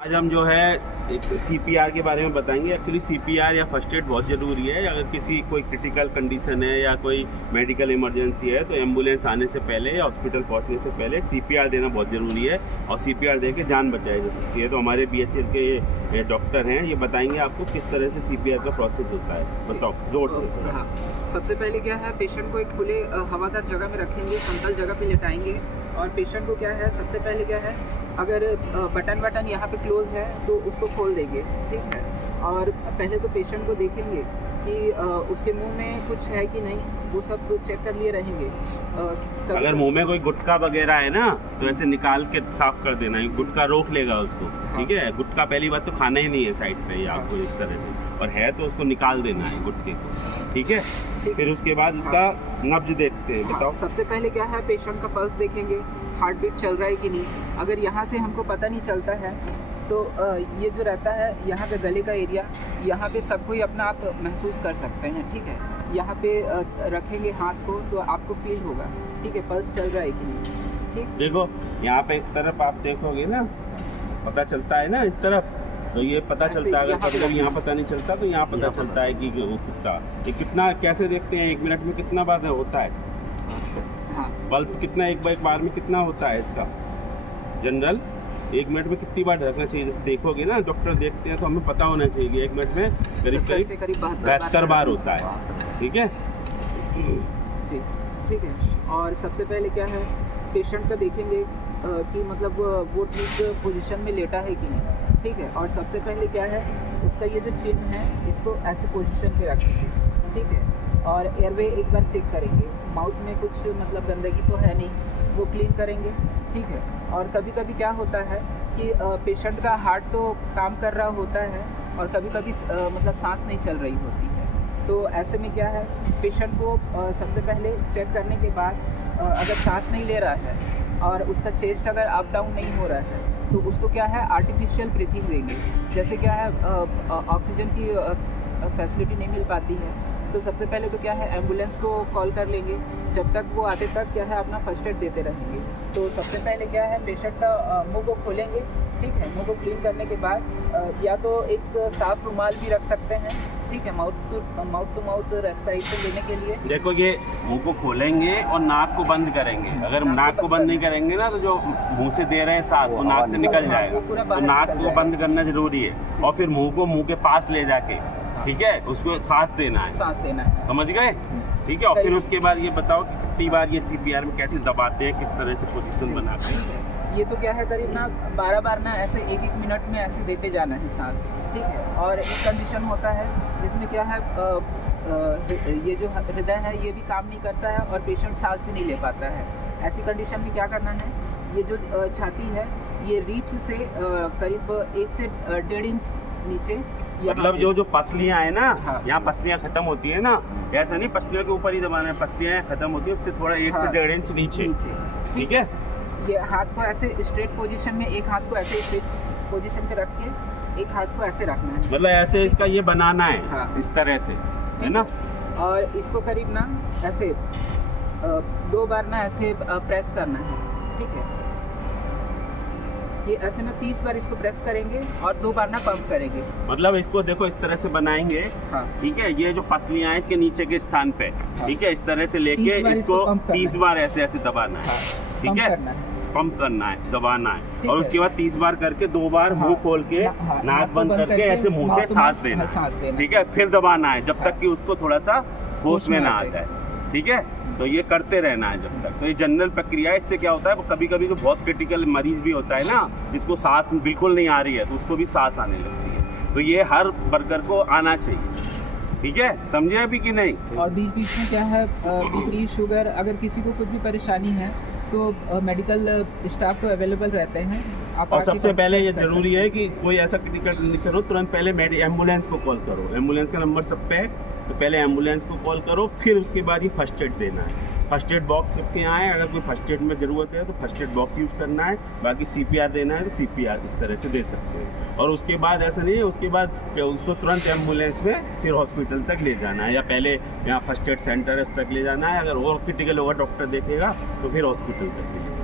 आज हम जो है एक सीपीआर के बारे में बताएंगे। एक्चुअली सीपीआर या फर्स्ट एड बहुत ज़रूरी है। अगर किसी कोई क्रिटिकल कंडीशन है या कोई मेडिकल इमरजेंसी है तो एम्बुलेंस आने से पहले या हॉस्पिटल पहुंचने से पहले सीपीआर देना बहुत ज़रूरी है और सीपीआर दे के जान बचाई जा सकती है। तो हमारे बीएचएल के डॉक्टर हैं, ये बताएंगे आपको किस तरह से सीपीआर का प्रोसेस होता है। बताओ जोर से। हाँ, सबसे पहले क्या है, पेशेंट को एक खुले हवादार जगह में रखेंगे, समतल जगह पे लेटाएंगे और पेशेंट को क्या है, सबसे पहले क्या है, अगर बटन यहाँ पे क्लोज है तो उसको खोल देंगे, ठीक है। और पहले तो पेशेंट को देखेंगे कि उसके मुंह में कुछ है कि नहीं, वो सब चेक कर लिए रहेंगे। अगर मुंह में कोई गुटखा वगैरह है ना तो ऐसे निकाल के साफ कर देना, गुटखा रोक लेगा उसको, ठीक है। गुटखा पहली बात तो खाना ही नहीं है साइड पे आपको इस तरह से, और है to उसको निकाल देना है गुटखे को, ठीक है। फिर उसके बाद उसका नब्ज देखते हैं। बताओ। सबसे पहले क्या है, पेशेंट का पल्स देखेंगे, हार्ट बीट चल रहा है कि नहीं। अगर यहाँ से हमको पता नहीं चलता है तो ये जो रहता है यहाँ पे गले का एरिया, यहाँ पे सब कोई अपना आप महसूस कर सकते हैं, ठीक है। यहाँ पे रखेंगे हाथ को तो आपको फील होगा, ठीक है, पल्स चल रहा है कि नहीं, ठीक। देखो यहाँ पे इस तरफ आप देखोगे ना, पता चलता है ना इस तरफ, तो ये पता चलता है। अगर कभी यहाँ पता नहीं चलता तो यहाँ पता चलता है कि कितना, ये कितना कैसे देखते हैं, 1 मिनट में कितना बार होता है, हाँ, पल्स कितना एक बार में कितना होता है इसका जनरल, 1 मिनट में कितनी बार रखना चाहिए। जैसे देखोगे ना, डॉक्टर देखते हैं तो हमें पता होना चाहिए कि 1 मिनट में करीब 72 बार होता है, ठीक है जी, ठीक है। और सबसे पहले क्या है, पेशेंट का देखेंगे कि मतलब वो ठीक पोजीशन में लेटा है कि नहीं, ठीक है। और सबसे पहले क्या है, उसका ये जो चिन्ह है इसको ऐसे पोजीशन पे रखेंगे, ठीक है। और एयरवे एक बार चेक करेंगे, माउथ में कुछ मतलब गंदगी तो है नहीं, वो क्लीन करेंगे, ठीक है। और कभी कभी क्या होता है कि पेशेंट का हार्ट तो काम कर रहा होता है और कभी कभी मतलब सांस नहीं चल रही होती है। तो ऐसे में क्या है, पेशेंट को सबसे पहले चेक करने के बाद अगर सांस नहीं ले रहा है और उसका चेस्ट अगर अप डाउन नहीं हो रहा है तो उसको क्या है, आर्टिफिशियल ब्रीथिंग देंगे। जैसे क्या है, ऑक्सीजन की फैसिलिटी नहीं मिल पाती है तो सबसे पहले तो क्या है, एम्बुलेंस को कॉल कर लेंगे। जब तक वो आते तक क्या है, अपना फर्स्ट एड देते रहेंगे। तो सबसे पहले क्या है, पेशेंट का मुंह को खोलेंगे, ठीक है। मुंह को क्लीन करने के बाद या तो एक साफ रुमाल भी रख सकते हैं, ठीक है, माउथ टू माउथ रेस्पिरेशन देने के लिए। देखो ये मुंह को खोलेंगे और नाक को बंद करेंगे। अगर नाक को बंद नहीं करेंगे ना तो जो मुंह से दे रहे हैं सांस वो नाक से निकल जाएगा, तो नाक को बंद करना जरूरी है। और फिर मुंह को मुंह के पास ले जाके, ठीक है, उसको सांस देना है, समझ गए, ठीक है। और फिर उसके बाद ये बताओ कि कितनी बार ये सीपीआर में कैसे दबाते हैं, किस तरह से पोजीशन बनाते हैं। ये तो क्या है, करीब ना 12 बार ना ऐसे 1-1 मिनट में ऐसे देते जाना है सांस, ठीक है। और एक कंडीशन होता है जिसमें क्या है, ये जो हृदय है ये भी काम नहीं करता है और पेशेंट सांस भी नहीं ले पाता है। ऐसी कंडीशन में क्या करना है, ये जो छाती है ये रीढ़ से करीब 1 से 1.5 इंच नीचे, मतलब जो पसलियां है ना, हाँ, यहाँ पसलियां खत्म होती है ना, ऐसा नहीं पसलियों के ऊपर ही दबाना है, पसलियां खत्म होती है उससे थोड़ा 1 से 1.5 इंच नीचे, ठीक है। ये हाथ को ऐसे स्ट्रेट पोजीशन में, एक हाथ को ऐसे स्ट्रेट पोजीशन पे रख के एक हाथ को ऐसे रखना है, मतलब ऐसे इसका ये बनाना है, हाँ, इस तरह से, है ना। और इसको करीब ना ऐसे 2 बार ना ऐसे प्रेस करना है, ठीक है। ये ऐसे ना 30 बार इसको प्रेस करेंगे और 2 बार ना पंप करेंगे। मतलब इसको देखो इस तरह से बनाएंगे, हाँ, ठीक है। ये जो पसलियां हैं इसके नीचे के स्थान पे, हाँ, ठीक है, इस तरह से लेके इसको 30 बार ऐसे ऐसे दबाना है, हाँ, ठीक है, पंप करना है, दबाना है। और उसके बाद 30 बार करके 2 बार मुंह खोल के, नाक बंद करके ऐसे मुंह से सांस देना, ठीक है। फिर दबाना है जब तक कि उसको थोड़ा सा होश में ना आ जाए, ठीक है। तो ये करते रहना है जब तक। तो ये जनरल प्रक्रिया है। इससे क्या होता है, कभी कभी जो बहुत क्रिटिकल मरीज भी होता है ना, जिसको सांस बिल्कुल नहीं आ रही है तो उसको भी सांस आने लगती है। तो ये हर वर्कर को आना चाहिए, ठीक है, समझे अभी कि नहीं। और बीच बीच में क्या है, बीपी शुगर अगर किसी को कुछ भी परेशानी है तो मेडिकल स्टाफ तो अवेलेबल रहते हैं। और सबसे पहले ये जरूरी है कि कोई ऐसा क्रिटिकल कंडीशन हो, तुरंत पहले एम्बुलेंस को कॉल करो। एम्बुलेंस का नंबर सब पे है, तो पहले एम्बुलेंस को कॉल करो, फिर उसके बाद ही फर्स्ट एड देना है। फर्स्ट एड बॉक्स सबके यहाँ है, अगर कोई फर्स्ट एड में ज़रूरत है तो फर्स्ट एड बॉक्स यूज़ करना है। बाकी सीपीआर देना है तो सीपीआर इस तरह से दे सकते हैं। और उसके बाद ऐसा नहीं है, उसके बाद उसको तुरंत एम्बुलेंस में फिर हॉस्पिटल तक ले जाना है, या पहले यहाँ फर्स्ट एड सेंटर है उस तक ले जाना है। अगर और क्रिटिकल होगा डॉक्टर देखेगा तो फिर हॉस्पिटल तक ले जाना है।